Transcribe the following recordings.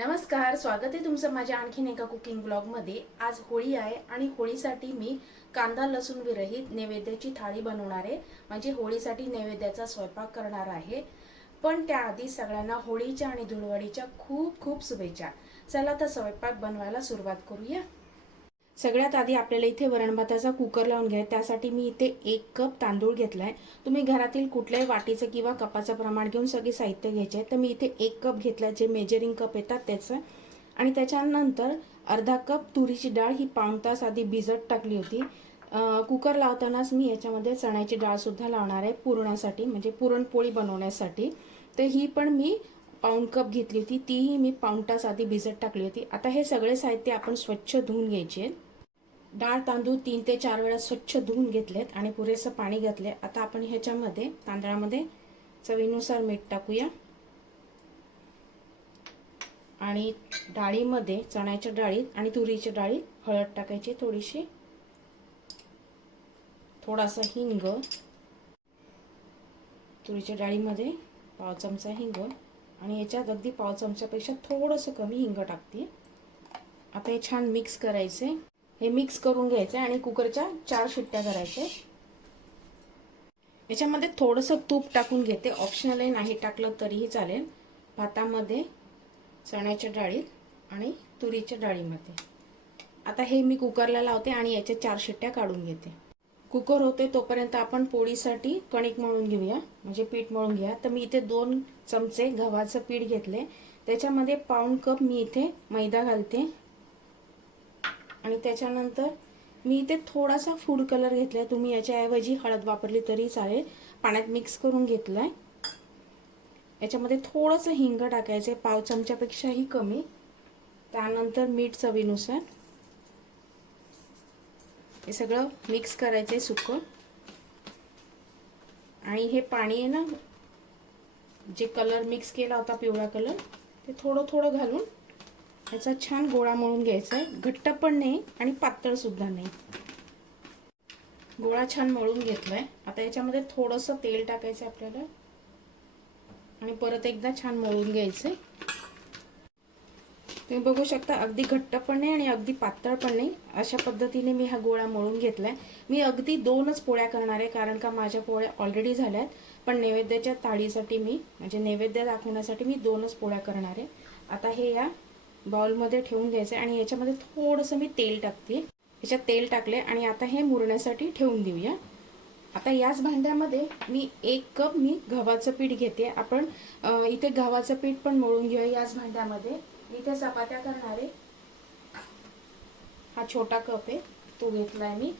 नमस्कार स्वागत आहे तुमचं माझ्या आणखीन एका कुकिंग ब्लॉगमध्ये आज होळी आहे आणि होळीसाठी मी कांदा लसूण विरहित नैवेद्याची थाळी बनवणार आहे. म्हणजे होळीसाठी नैवेद्याचा स्वयंपाक करणार आहे. पण त्याआधी सगळ्यांना होळीच्या आणि धुळवडीच्या खूप खूप शुभेच्छा. चला तर स्वयंपाक बनवायला सुरुवात करूया. सगळ्यात आधी आपल्याला इथे वरणभाताचा कुकर लावून घ्या त्यासाठी मी इथे एक कप तांदूळ घेतलाय. तुम्ही घरातील कुठल्याही वाटीचं किंवा कपाचं प्रमाण घेऊन सगळे साहित्य घ्यायचे आहे. तर मी इथे एक कप घेतलाय. जे मेजरिंग कप येतात त्याचं. आणि त्याच्यानंतर अर्धा कप तुरीची डाळ. ही पाऊण तास आधी भिजत टाकली होती. कुकर लावतानाच मी याच्यामध्ये चण्याची डाळसुद्धा लावणार आहे पुरणासाठी म्हणजे पुरणपोळी बनवण्यासाठी. तर ही पण मी पाऊण कप घेतली होती. तीही मी पाऊण तास आधी भिजत टाकली होती. आता हे सगळे साहित्य आपण स्वच्छ धुवून घ्यायचे आहेत. डाळ तांदूळ तीन ते चार वेळा स्वच्छ धुवून घेतलेत आणि पुरेसं पाणी घातले आता आपण ह्याच्यामध्ये तांदळामध्ये चवीनुसार मीठ टाकूया. आणि डाळीमध्ये चण्याच्या डाळीत आणि तुरीच्या डाळीत हळद टाकायची थोडीशी. थोडासा हिंग. तुरीच्या डाळीमध्ये पाव चमचा हिंग. आणि याच्यात अगदी पाव चमच्यापेक्षा थोडंसं कमी हिंग टाकते. आता हे छान मिक्स करायचे हे मिक्स करून घ्यायचं आणि कुकरच्या चार शिट्ट्या करायचे. याच्यामध्ये थोडंसं तूप टाकून घेते. ऑप्शनल आहे नाही टाकलं तरीही चालेल. भातामध्ये चण्याच्या डाळीत आणि तुरीच्या डाळीमध्ये. आता हे मी कुकरला लावते आणि याच्या चार शिट्ट्या काढून घेते. कुकर होते तोपर्यंत आपण पोळीसाठी कणिक मळून घेऊया. म्हणजे पीठ मळून घ्या तर मी इथे दोन चमचे गव्हाचं पीठ घेतले. त्याच्यामध्ये पाऊण कप मी इथे मैदा घालते. आणि त्याच्यानंतर मी इथे थोडासा फूड कलर घेतलाय. तुम्ही याच्याऐवजी हळद वापरली तरी चालेल. पाण्यात मिक्स करून घेतलाय. याच्यामध्ये थोडंसं हिंग टाकायचं पाव चमच्यापेक्षाही कमी. त्यानंतर मीठ चवीनुसार. हे सगळं मिक्स करायचं आहे सुकं आणि हे पाणी आहे ना जे कलर मिक्स केला होता पिवळा कलर ते थोडं थोडं घालून याचा छान गोळा मळून घ्यायचा आहे. घट्ट पण नाही आणि पातळसुद्धा नाही. गोळा छान मळून घेतलाय. आता याच्यामध्ये थोडंसं तेल टाकायचं आपल्याला. आणि परत एकदा छान मळून घ्यायचंय तुम्ही बघू शकता अगदी घट्ट पण नाही आणि अगदी पातळ पण नाही. अशा पद्धतीने मी हा गोळा मळून घेतलाय. मी अगदी दोनच पोळ्या करणार आहे कारण का माझ्या पोळ्या ऑलरेडी झाल्या आहेत पण नैवेद्याच्या थाळीसाठी मी म्हणजे नैवेद्य दाखवण्यासाठी मी दोनच पोळ्या करणार आहे. आता हे या बाउलमध्ये ठेवून घ्यायचं आणि याच्यामध्ये थोडंसं मी तेल टाकते. याच्यात तेल टाकले आणि आता हे मुरण्यासाठी ठेवून देऊया. आता याच भांड्यामध्ये मी एक कप मी गव्हाचं पीठ घेते. आपण इथे गव्हाचं पीठ पण मळून घेऊया याच भांड्यामध्ये. मी इथे चपात्या करणार आहे. हा छोटा कप आहे तो घेतलाय मी.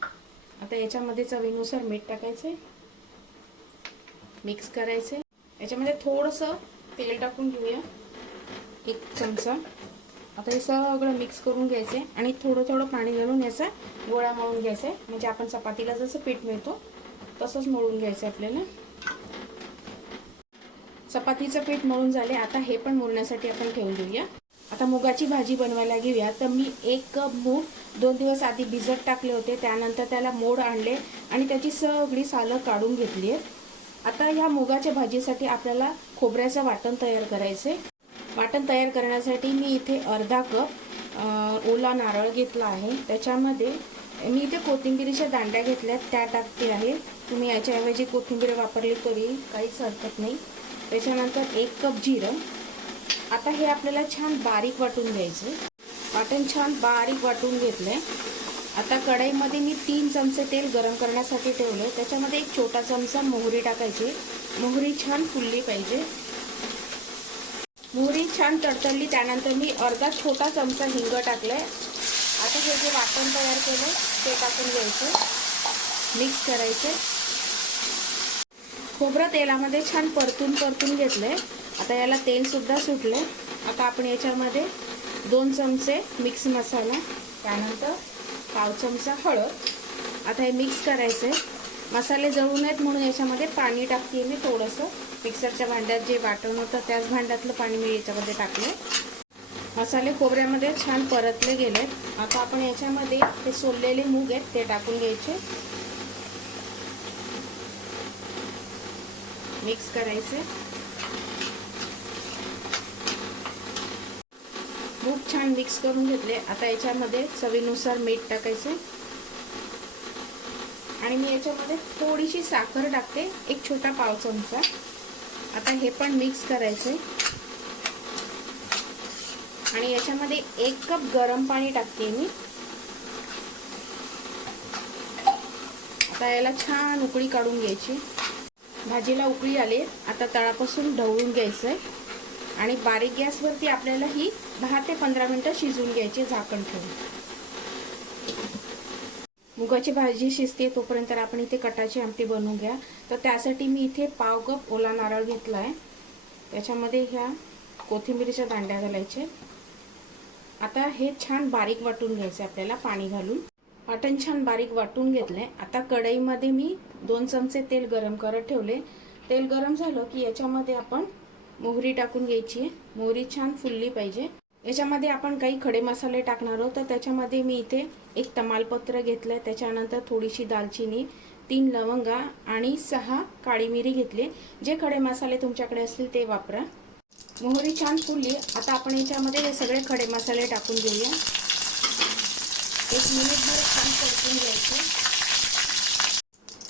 आता याच्यामध्ये चवीनुसार मीठ टाकायचे मिक्स करायचे याच्यामध्ये थोडंसं तेल टाकून घेऊया. एक चमचा. आता हे सगळं मिक्स करून घ्यायचे आणि थोडं थोडं पाणी घालून याचा गोळा मळून घ्यायचा आहे. म्हणजे आपण चपातीला जसं पीठ मिळतो तसंच मळून घ्यायचं आपल्याला. चपातीचं पीठ मळून झाले आता हे पण मुरण्यासाठी आपण ठेवून देऊया. आता मुगाची भाजी बनवायला घेऊया. तर मी एक कप मूग दोन दिवस आधी भिजत टाकले होते त्यानंतर त्याला मोड आणले आणि त्याची सगळी सालं काढून घेतली आहेत. आता ह्या मुगाच्या भाजीसाठी आपल्याला खोबऱ्याचं वाटण तयार करायचं आहे वाटण तयार करण्यासाठी मी इथे अर्धा कप ओला नारळ घेतला आहे. त्याच्यामध्ये मी इथे कोथिंबिरीच्या दांड्या घेतल्यात. त्या टाकते आहे. तुम्ही याच्याऐवजी कोथिंबीर वापरली तरी काहीच हरकत नाही. त्याच्यानंतर एक कप जिरं. आता हे आपल्याला छान बारीक वाटून घ्यायचं वाटण छान बारीक वाटून घेतलंय. आता कढईमध्ये मी तीन चमचे तेल गरम करण्यासाठी ठेवलं त्याच्यामध्ये एक छोटा चमचा मोहरी टाकायची मोहरी छान फुलली पाहिजे. मोहरी छान तडतडली त्यानंतर मी अर्धा छोटा चमचा हिंग टाकलाय. आता हे जे वाटण तयार केलं ते टाकून घ्यायचं. मिक्स करायचे. खोबरं तेलामध्ये छान परतून परतून घेतलंय. आता याला तेलसुद्धा सुटलं आहे आता आपण याच्यामध्ये दोन चमचे मिक्स मसाला त्यानंतर पाव चमचा हळद. आता हे मिक्स करायचं आहे मसाले जळू नयेत म्हणून याच्यामध्ये पाणी टाकते मी थोडंसं. मिक्सरच्या भांड्यात जे वाटण होतं त्याच भांड्यातलं पाणी मी याच्यामध्ये टाकले मसाले खोबऱ्यामध्ये छान परतले गेलेत. आता आपण याच्यामध्ये ते सोललेले मूग आहेत ते टाकून घ्यायचे. मिक्स करायचे. खूप छान मिक्स करून घेतले. आता याच्यामध्ये चवीनुसार मीठ टाकायचे. आणि मी याच्यामध्ये थोडीशी साखर टाकते एक छोटा पाव चमचा. आता हे पण मिक्स करायचंय. आणि याच्यामध्ये एक कप गरम पाणी टाकते मी. आता याला छान उकळी काढून घ्यायची. भाजीला उकळी आली आता तळापासून ढवळून घ्यायचं आहे आणि बारीक गॅसवरती आपल्याला ही दहा ते पंधरा मिनटं शिजवून घ्यायची झाकण ठेवून. मुगाची भाजी शिजते तोपर्यंत आपण इथे कटाची आमटी बनवून घ्या. तर त्यासाठी मी इथे पाव कप ओला नारळ घेतला आहे त्याच्यामध्ये ह्या कोथिंबीरीच्या दांड्या घालायचे. आता हे छान बारीक वाटून घ्यायचे आपल्याला पाणी घालून. वाटण छान बारीक वाटून घेतले आता कढईमध्ये मी दोन चमचे तेल गरम करत ठेवले. तेल गरम झालं की याच्यामध्ये आपण मोहरी टाकून घ्यायची. मोहरी छान फुलली पाहिजे. याच्यामध्ये आपण काही खडे मसाले टाकणार आहोत. तर त्याच्यामध्ये मी इथे एक तमालपत्र घेतलंय. त्याच्यानंतर थोडीशी दालचिनी तीन लवंगा आणि सहा काळी मिरी घेतली. जे खडे मसाले तुमच्याकडे असतील ते वापरा. मोहरी छान फुलली. आता आपण याच्यामध्ये हे सगळे खडे मसाले टाकून घेऊया. एक मिनिटभर छान परतून घ्यायचे.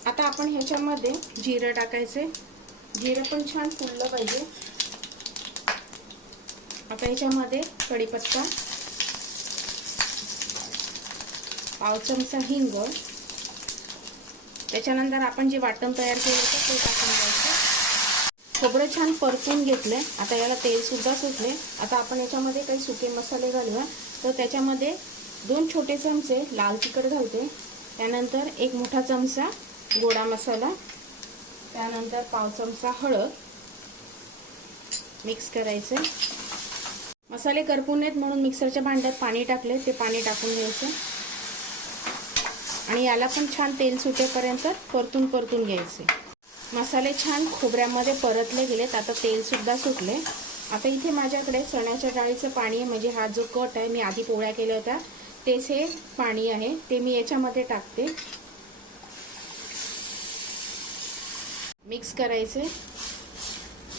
आता आपण ह्याच्यामध्ये जिरं टाकायचे. जिरं पण छान फुललं पाहिजे. आता ह्याच्यामध्ये कढीपत्ता. पाव चमचा हिंग त्याच्यानंतर आपण जे वाटण तयार केलं होतं ते टाकून द्यायचं खोबरं छान परतून घेतलं आता याला तेलसुद्धा सुटले आता आपण याच्यामध्ये काही सुके मसाले घालूया. तर त्याच्यामध्ये दोन छोटे चमचे लाल तिखट घालते. त्यानंतर एक मोठा चमचा गोडा मसाला. त्यानंतर पाव चमचा हळद. मिक्स करायचं. मसाले करपून येत म्हणून मिक्सरच्या भांड्यात पाणी टाकले ते पाणी टाकून घ्यायचं. आणि याला पण छान तेल सुटेपर्यंत परतून परतून घ्यायचे. मसाले छान खोबऱ्यामध्ये परतले गेलेत आता तेलसुद्धा सुटले. आता इथे माझ्याकडे चण्याच्या डाळीचं पाणी आहे म्हणजे हा जो कट आहे मी आधी पोळ्या केल्या होत्या तेच हे पाणी आहे ते मी याच्यामध्ये टाकते. मिक्स करायचे.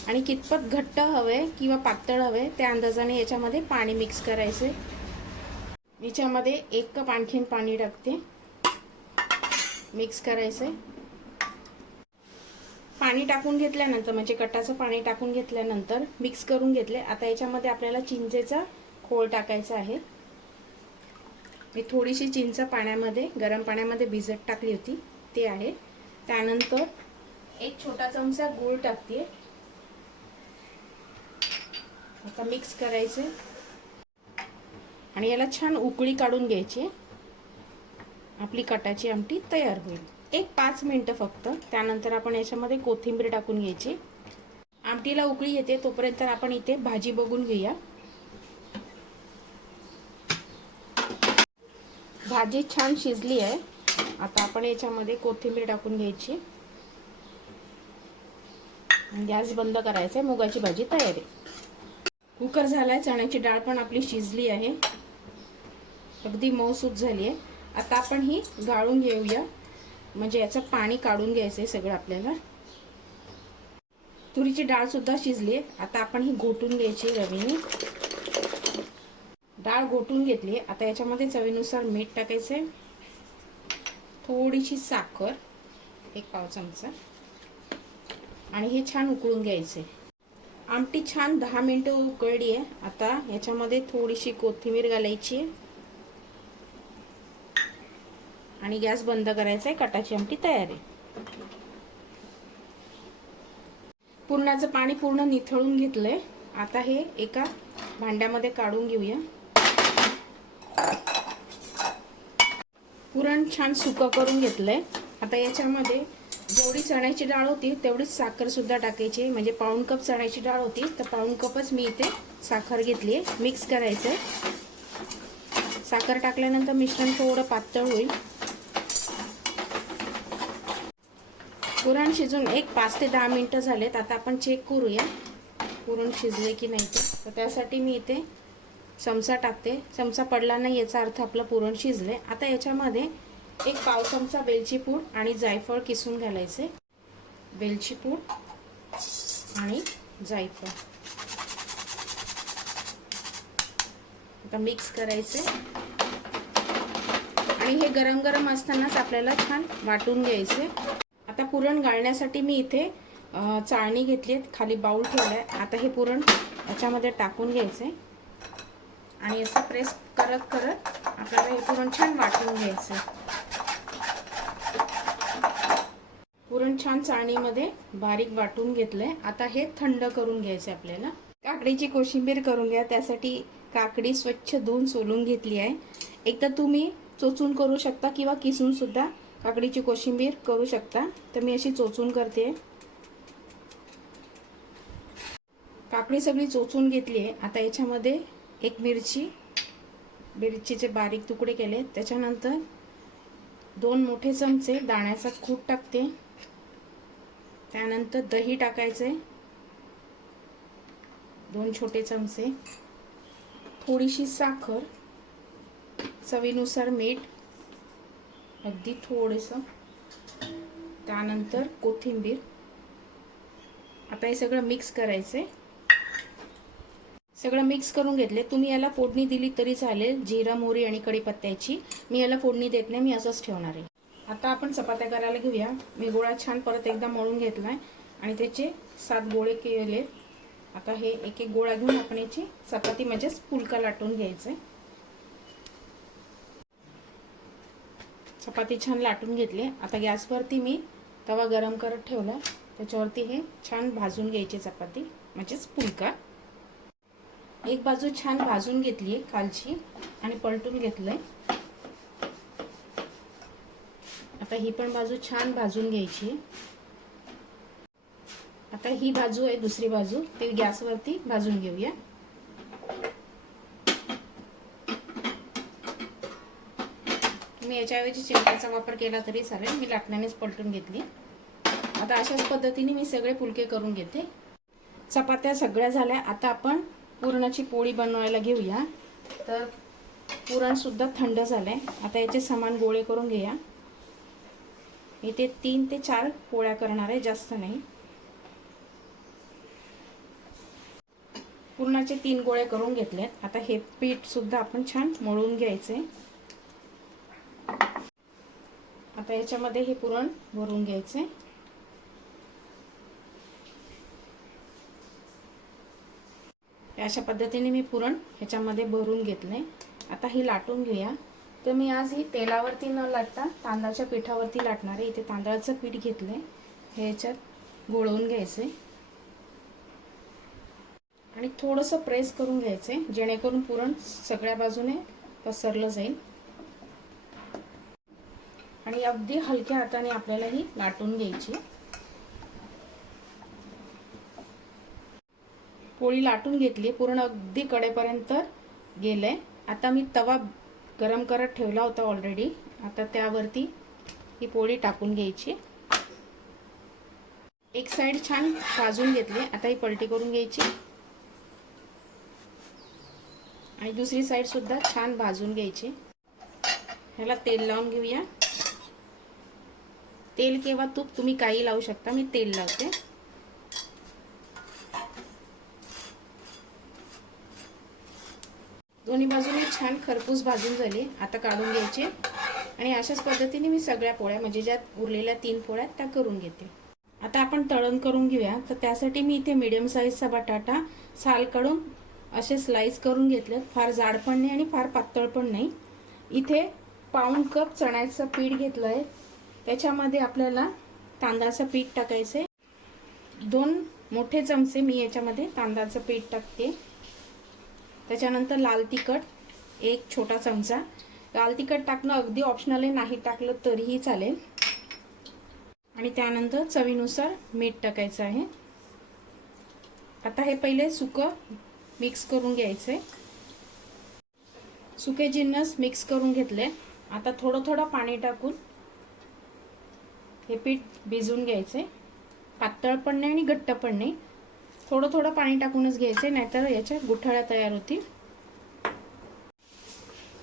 आणि कितपत घट्ट हवे किंवा पातळ हवे त्या अंदाजाने याच्यामध्ये पाणी मिक्स करायचे. याच्यामध्ये एक कप आणखीन पाणी टाकते. मिक्स करायचे पाणी टाकून घेतल्यानंतर म्हणजे कटाचं पाणी टाकून घेतल्यानंतर मिक्स करून घेतले. आता याच्यामध्ये आपल्याला चिंचेचा खोळ टाकायचा आहे. मी थोडीशी चिंच पाण्यामध्ये गरम पाण्यामध्ये भिजत टाकली होती. ते आहे. त्यानंतर एक छोटा चमचा गूळ टाकते. आता मिक्स करायचं आणि याला छान उकळी काढून घ्यायची. आपली कटाची आमटी तयार होईल. एक पाच मिनटं फक्त. त्यानंतर आपण याच्यामध्ये कोथिंबीर टाकून घ्यायची. आमटीला उकळी येते तोपर्यंत आपण इथे भाजी बघून घेऊया. भाजी छान शिजली आहे. आता आपण याच्यामध्ये कोथिंबीर टाकून घ्यायची. गॅस बंद करायचा आहे मुगाची भाजी तयार आहे. कुकर झालाय चण्याची डाळ पण आपली शिजली आहे. अगदी मऊसूत झाली आहे. आता आपण ही गाळून घेऊया. म्हणजे याचं पाणी काढून घ्यायचं आहे सगळं आपल्याला. तुरीची डाळ सुद्धा शिजली आहे आता आपण ही घोटून घ्यायची रवीने. डाळ घोटून घेतली आता याच्यामध्ये चवीनुसार मीठ टाकायचंय. थोडीशी साखर एक पाव चमचा. आणि हे छान उकळून घ्यायचे आमटी छान दहा मिनटं उकळली आहे आता याच्यामध्ये थोडीशी कोथिंबीर घालायची आहे आणि गॅस बंद करायचा आहे कटाची आमटी तयार आहे. पुरणाचं पाणी पूर्ण निथळून घेतलंय. आता हे एका भांड्यामध्ये काढून घेऊया. पुरण छान सुकं करून घेतलंय. आता याच्यामध्ये जेवढी चण्याची डाळ होती तेवढीच साखर सुद्धा टाकायची म्हणजे पाऊण कप चण्याची डाळ होती तर पाऊण कपच मी इथे साखर घेतली आहे. मिक्स करायचंय. साखर टाकल्यानंतर मिश्रण थोडं पातळ होईल. पुरण शिजून एक पाच ते दहा मिनटं झालेत. आता आपण चेक करूया. पुरण शिजले की नाही तर त्यासाठी मी इथे चमचा टाकते. चमचा पडला नाही याचा अर्थ आपलं पुरण शिजले. आता याच्यामध्ये एक पाव चमचा वेलची पूड आणि जायफळ किसून घालायचे. वेलची पूड आणि जायफळ. आता मिक्स करायचे. आणि हे गरम गरम असतानाच आपल्याला छान वाटून घ्यायचे. आता पुरण गाळण्यासाठी मी इथे चाळणी घेतली खाली बाऊल आहे आता हे पुरण याच्यामध्ये टाकून घ्यायचे आणि असं प्रेस करत करत आपल्याला हे पुरण छान वाटून घ्यायचं पुरण छान चाळणीमध्ये बारीक वाटून घेतलंय. आता हे थंड करून घ्यायचं आपल्याला. काकडीची कोशिंबीर करून घ्या. त्यासाठी काकडी स्वच्छ धुवून सोलून घेतली आहे. एक तर तुम्ही चोचून करू शकता किंवा किसून सुद्धा काकडीची कोशिंबीर करू शकता. तर मी अशी चोचून करते. काकडी सगळी चोचून घेतली आहे. आता याच्यामध्ये एक मिरची मिरचीचे बारीक तुकडे केले. त्याच्यानंतर दोन मोठे चमचे दाण्याचा खूट टाकते. त्यानंतर दही टाकायचे. दोन छोटे चमचे. थोडीशी साखर. चवीनुसार मीठ. अगदी थोडंसं. त्यानंतर कोथिंबीर. आता हे सगळं मिक्स करायचे सगळं मिक्स करून घेतले तुम्ही याला फोडणी दिली तरी चालेल. जिरा मोहरी आणि कढीपत्त्याची. मी याला फोडणी देत नाही. मी असंच ठेवणार आहे. आता आपण चपात्या करायला घेऊया. मी गोळा छान परत एकदा मळून घेतलाय. आणि त्याचे सात गोळे केले आता हे एक एक गोळा घेऊन आपण याची चपाती म्हणजेच फुलका लाटून घ्यायचं आहे चपाती छान लाटून घेतली. आता गॅसवरती मी तवा गरम करत ठेवला. त्याच्यावरती हे छान भाजून घ्यायची चपाती म्हणजेच पुलका एक बाजू छान भाजून घेतली आहे कालची आणि पलटून घेतलंय. आता ही पण बाजू छान भाजून घ्यायची. आता ही बाजू आहे दुसरी बाजू. ते गॅसवरती भाजून घेऊया. तुम्ही याच्याऐवजी चिमट्याचा वापर केला तरी चालेल. मी लाटण्यानेच पलटून घेतली. आता अशाच पद्धतीने मी सगळे फुलके करून घेते. चपात्या सगळ्या झाल्या. आता आपण पुरणाची पोळी बनवायला घेऊया. तर पुरणसुद्धा थंड थंड आहे आता याचे समान गोळे करून घेऊया इथे तीन ते चार पोळ्या करणार आहे. जास्त नाही. पुरणाचे तीन गोळे करून घेतलेत. आता हे पीठ सुद्धा आपण छान मळून घ्यायचे. आता याच्यामध्ये हे पुरण भरून घ्यायचे. अशा पद्धतीने मी पुरण ह्याच्यामध्ये भरून घेतले. आता ही लाटून घेऊया. तर मी आज ही तेलावरती न लाटता तांदळाच्या पिठावरती लाटणार आहे. इथे तांदळाचं पीठ घेतलंय हे ह्याच्यात गोळवून घ्यायचे. आणि थोडंसं प्रेस करून घ्यायचे जेणेकरून पुरण सगळ्या बाजूने पसरलं जाईल. आणि अगदी हलक्या हाताने आपल्याला ही लाटून घ्यायची. पोळी लाटून घेतली पूर्ण अगदी कडेपर्यंत गेलंय. आता मी तवा गरम करत ठेवला होता ऑलरेडी आता त्यावरती ही पोळी टाकून घ्यायची. एक साईड छान भाजून घेतली आता ही पलटी करून घ्यायची. आणि दुसरी साईडसुद्धा छान भाजून घ्यायची. ह्याला तेल लावून घेऊया. तेल किंवा तूप तुम्ही काही लावू शकता. मी तेल लावते. दोन्ही बाजूने छान खरपूस भाजून झाली. आता काढून घ्यायचे. आणि अशाच पद्धतीने मी सगळ्या पोळ्या म्हणजे ज्या उरलेल्या तीन पोळ्या त्या करून घेते. आता आपण तळण करून घेऊया. तर त्यासाठी मी इथे मिडियम साईजचा बटाटा साल काढून असे स्लाइस करून घेतले. फार जाड पण नाही आणि फार पातळ पण नाही. इथे पाऊण कप चण्याचं पीठ घेतलं आहे त्याच्यामध्ये आपल्याला तांदळाचं पीठ टाकायचं आहे. दोन मोठे चमचे मी याच्यामध्ये तांदळाचं पीठ टाकते. त्याच्यानंतर लाल तिखट एक छोटा चमचा. लाल तिखट टाकणं अगदी ऑप्शनल आहे नाही टाकलं तरीही चालेल. आणि त्यानंतर चवीनुसार मीठ टाकायचं आहे. आता हे पहिले सुकं मिक्स करून घ्यायचे सुके जिन्नस मिक्स करून घेतले आता थोडं थोडं पाणी टाकून हे पीठ भिजवून घ्यायचे. पातळ पण नाही आणि घट्ट पण नाही. थोडं थोडं पाणी टाकूनच घ्यायचे नाहीतर याच्या गुठळ्या तयार होतील.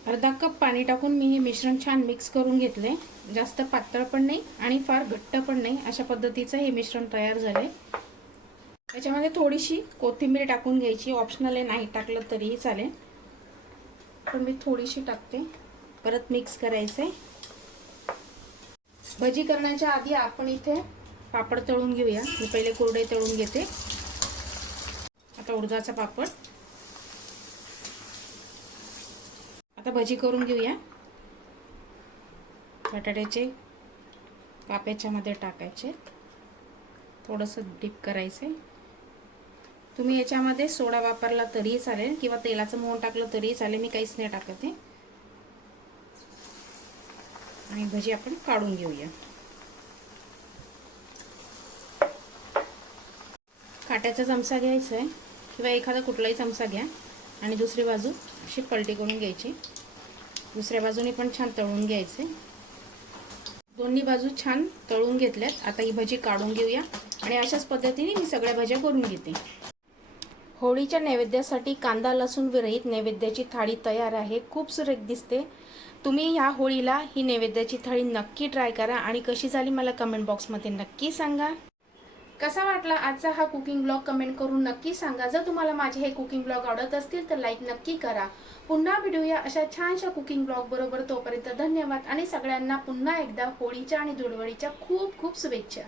अर्धा कप पाणी टाकून मी हे मिश्रण छान मिक्स करून घेतले. जास्त पातळ पण नाही आणि फार घट्ट पण नाही. अशा पद्धतीचं हे मिश्रण तयार झाले त्याच्यामध्ये थोडीशी कोथिंबीर टाकून घ्यायची. ऑप्शनल आहे नाही टाकलं तरीही चालेल. पण मी थोडीशी टाकते. परत मिक्स करायचं आहे भजी करण्याच्या आधी आपण इथे पापड तळून घेऊया. मी पहिले कोरडे तळून घेते. आता उडदाचा पापड. आता भजी करून घेऊया. बटाट्याचे काप याच्यामध्ये टाकायचे. थोडंसं डीप करायचं. आहे तुम्ही याच्यामध्ये सोडा वापरला तरीही चालेल किंवा तेलाचं मोहन टाकलं तरीही चालेल. मी काहीच नाही टाकत आहे. आणि भजी आपण काढून घेऊया. काट्याचा चमचा घ्यायचा आहे किंवा एखादा कुठलाही चमचा घ्या आणि दुसरी बाजू अशी पलटी करून घ्यायची. दुसऱ्या बाजूने पण छान तळून घ्यायचे. दोन्ही बाजू छान तळून घेतल्यात. आता ही भजी काढून घेऊया आणि अशाच पद्धतीने मी सगळ्या भाज्या करून घेते. होळीच्या नैवेद्यासाठी कांदा लसूण विरहित नैवेद्याची थाळी तयार आहे. खूप सुरेख दिसते. तुम्ही ह्या होळीला ही नैवेद्याची थाळी नक्की ट्राय करा आणि कशी झाली मला कमेंट बॉक्समध्ये नक्की सांगा. कसा वाटला आजचा हा कुकिंग ब्लॉग कमेंट करून नक्की सांगा. जर तुम्हाला माझे हे कुकिंग ब्लॉग आवडत असतील तर लाईक नक्की करा. पुन्हा भेटूया अशा छानशा कुकिंग ब्लॉग बरोबर तोपर्यंत धन्यवाद आणि सगळ्यांना पुन्हा एकदा होळीच्या आणि धुळवडीच्या खूप खूप शुभेच्छा.